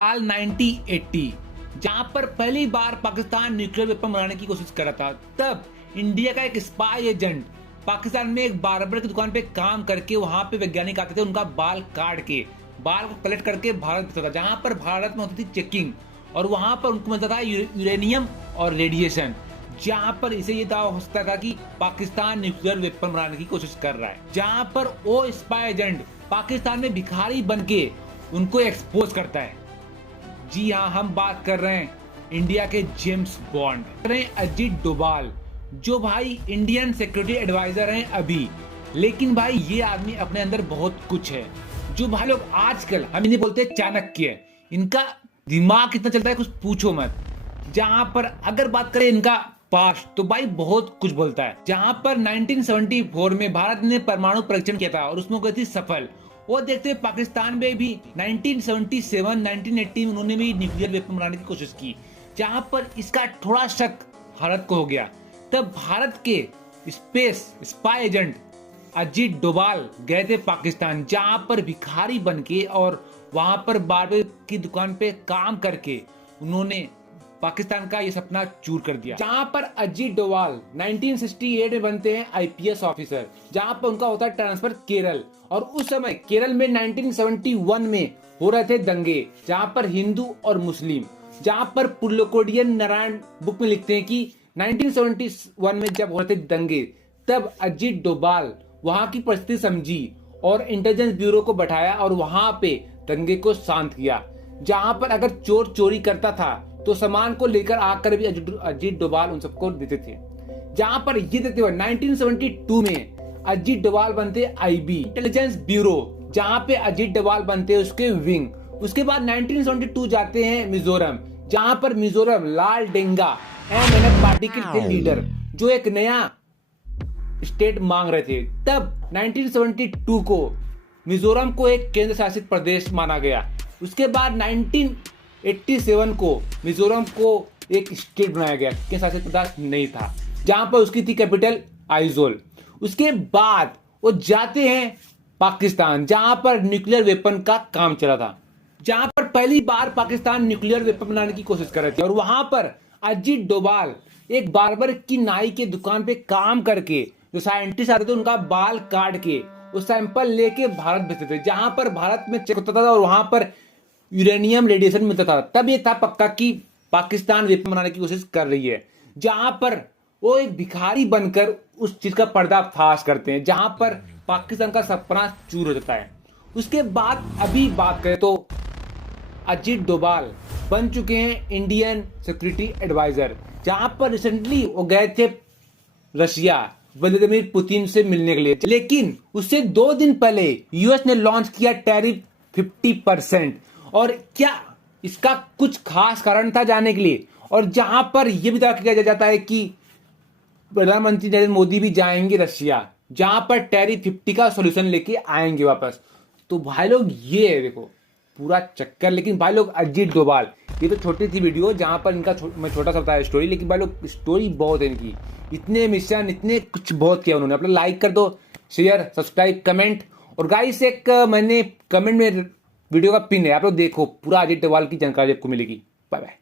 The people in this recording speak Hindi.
साल 1980 जहां पर पहली बार पाकिस्तान न्यूक्लियर वेपन बनाने की कोशिश कर रहा था, तब इंडिया का एक स्पाई एजेंट पाकिस्तान में एक बार्बर की दुकान पे काम करके वहां पे वैज्ञानिक आते थे, उनका बाल काट के बाल को कलेक्ट करके भारत भेजता था, जहां पर भारत में होती थी चेकिंग और वहां पर उनको मिलता था यूरेनियम और रेडिएशन, जहां पर इसे ये दावा हो सकता था कि पाकिस्तान न्यूक्लियर वेपन बनाने की कोशिश कर रहा है। जहां पर वो स्पाई एजेंट पाकिस्तान में भिखारी बन के उनको एक्सपोज करता है। जी हाँ, हम बात कर रहे हैं इंडिया के जेम्स बॉन्ड, कर रहे हैं अजीत डोभाल, जो भाई इंडियन सिक्योरिटी एडवाइजर हैं अभी। लेकिन भाई ये आदमी अपने अंदर बहुत कुछ है, जो भाई लोग आजकल हम इन्हें बोलते हैं चाणक्य। इनका दिमाग कितना चलता है कुछ पूछो मत। जहां पर अगर बात करें इनका पास्ट, तो भाई बहुत कुछ बोलता है। जहां पर 1974 में भारत ने परमाणु परीक्षण किया था और उसमें गई थी सफल। वो देखते हुए पाकिस्तान में भी 1977 1980 में उन्होंने भी न्यूक्लियर वेपन बनाने की कोशिश की, जहां पर इसका थोड़ा शक भारत को हो गया। तब भारत के space spy agent Ajit Doval गए थे पाकिस्तान, जहां पर भिखारी बन के और वहां पर बार्बर की दुकान पे काम करके उन्होंने पाकिस्तान का ये सपना चूर कर दिया। जहां पर अजीत डोभाल 1968 में बनते हैं आईपीएस ऑफिसर, जहां पर उनका होता है ट्रांसफर केरल। और उस समय केरल में 1971 में हो रहे थे दंगे, जहां पर हिंदू और मुस्लिम, जहां पर पुल्लकोडियन नारायण बुक में लिखते हैं कि 1971 में जब हो रहे थे दंगे, तब अजीत डोभाल वहां की परिस्थिति समझी और इंटेलिजेंस ब्यूरो को बैठाया और वहां पे दंगे को शांत किया। जहां पर अगर चोर चोरी करता था तो सामान को लेकर आकर भी अजीत डोभाल उन सबको देते थे। जहां पर ये देते हुए 1972 में अजीत डोभाल बनते आईबी इंटेलिजेंस ब्यूरो, जहां पे अजीत डोभाल बनते उसके विंग। उसके बाद 1972 जाते हैं मिजोरम, जहां पर मिजोरम लाल डेंगा एमएनएफ पार्टी के थे लीडर, जो एक नया स्टेट मांग रहे थे। तब 1972 को मिजोरम को एक केंद्र शासित प्रदेश माना गया। उसके बाद 1987 को मिजोरम को एक स्टेट बनाया गया, केंद्र शासित प्रदेश नहीं था, जहां पर उसकी थी कैपिटल आइजोल। उसके बाद वो जाते हैं पाकिस्तान, जहां पर न्यूक्लियर वेपन का काम चला था, जहां पर पहली बार पाकिस्तान न्यूक्लियर वेपन बनाने की कोशिश कर रहे थे। और वहां पर अजीत डोभाल एक बार्बर की नाई के दुकान पे काम करके जो साइंटिस्ट आते थे उनका बाल काट के वो सैंपल लेके भारत भेजते थे, जहां पर भारत में चेक होता था और वहां पर यूरेनियम रेडिएशन मिलता था। तब ये था पक्का कि पाकिस्तान वेपन बनाने की कोशिश कर रही है। जहां पर वो एक भिखारी बनकर उस चीज का पर्दाफाश करते हैं, जहां पर पाकिस्तान का सपना चूर हो जाता है। उसके बाद अभी बात करें तो अजीत डोभाल बन चुके हैं इंडियन सिक्योरिटी एडवाइजर, जहां पर रिसेंटली वो गए थे रशिया व्लादिमीर पुतिन से मिलने के लिए। लेकिन उससे 2 दिन पहले यूएस ने लॉन्च किया टैरिफ 50%। और क्या इसका कुछ खास कारण था जाने के लिए? और जहां पर यह भी दावा किया जाता है कि प्रधानमंत्री नरेंद्र मोदी भी जाएंगे रशिया, जहां पर टैरिफ 50 का सॉल्यूशन लेके आएंगे वापस। तो भाई लोग ये है देखो पूरा चक्कर। लेकिन भाई लोग अजीत डोभाल, ये तो छोटी सी वीडियो जहां पर इनका मैं छोटा सा बताया स्टोरी, लेकिन भाई लोग स्टोरी बहुत है इनकी, इतने मिशन इतने कुछ बहुत किया उन्होंने। अपना लाइक कर दो, शेयर, सब्सक्राइब, कमेंट। और गाइस एक मैंने कमेंट में वीडियो का पिन है, आप लोग देखो, पूरा अजीत डोभाल की जानकारी आपको मिलेगी। Bye bye.